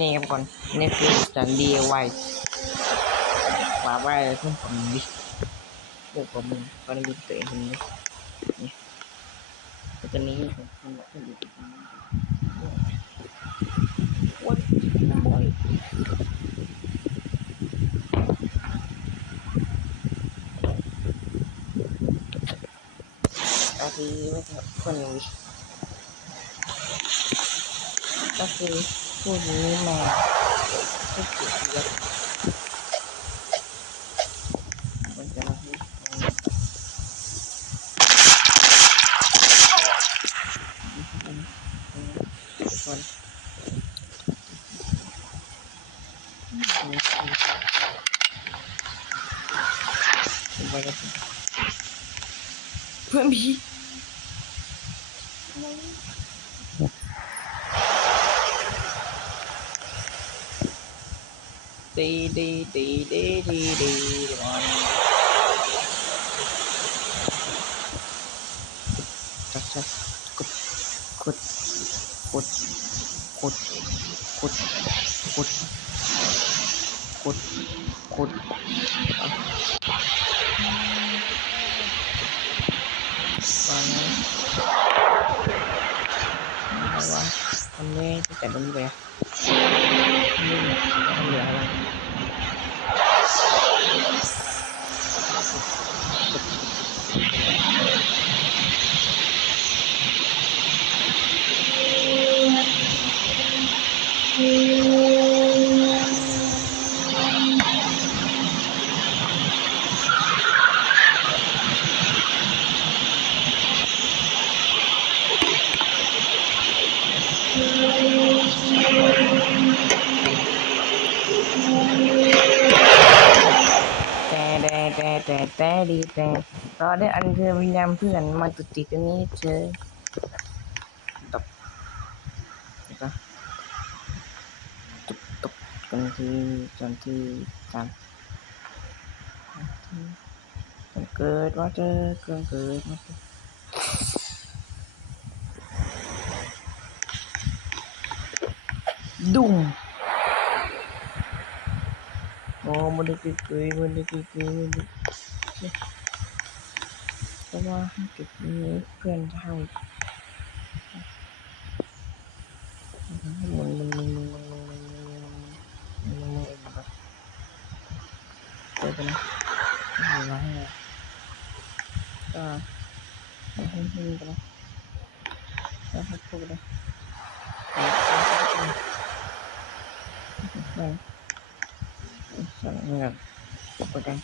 นี่ครับก่อนนี่คือจาก DIY ฝาไว้เพื่อนผมดิเดี๋ยวผมก็ได้ดูตัวเองคนนี้นี่ตัวนี้ผมทำแบบนี้โอ้ยโอ้ยก็คือไม่ใช่คนนี้ก็คือพูดนี้มาพูดเกี่ยวกับมันจะมาพูดคนเพื่อนพี่ดีดีดีดีดีดีมันชักกดกดกดกดกดกดกดกดฟังนะว่าทำนี้จะแต่ตรงนี้ไปนี่เหลืออะไรแต่ดีแต่เราได้อัญเชิญวิญญาณเพื่อนมาตุติตรงนี้เจอตบนะตบกันที่การเกิดว่าเจอเกิดมาดุ้มโอ้มันได้เกิดมันได้เกิดเพราะว่าจุดนี้เพื่อนเท่าเจอกันนะอะไรก็ให้กันนะแล้วให้พูดเลยสั่งเงินปกติ